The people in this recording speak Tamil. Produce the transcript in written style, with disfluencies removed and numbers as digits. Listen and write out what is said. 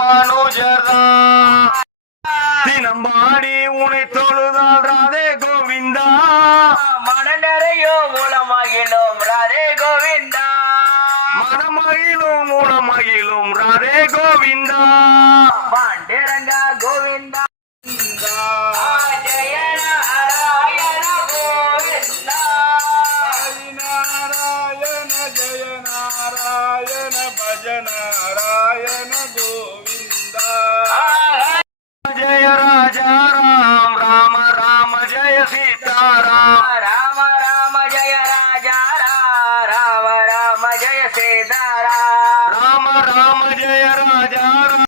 ராமானுஜரா தினம்பாடி உனை தொழுதால் ராதே கோவிந்தா மன நிறையோ மூலமகிழும் ராதே கோவிந்தா மனமகிழும் மூலமகிழும் ராதே கோவிந்தா பாண்டிரங்கா கோவிந்தா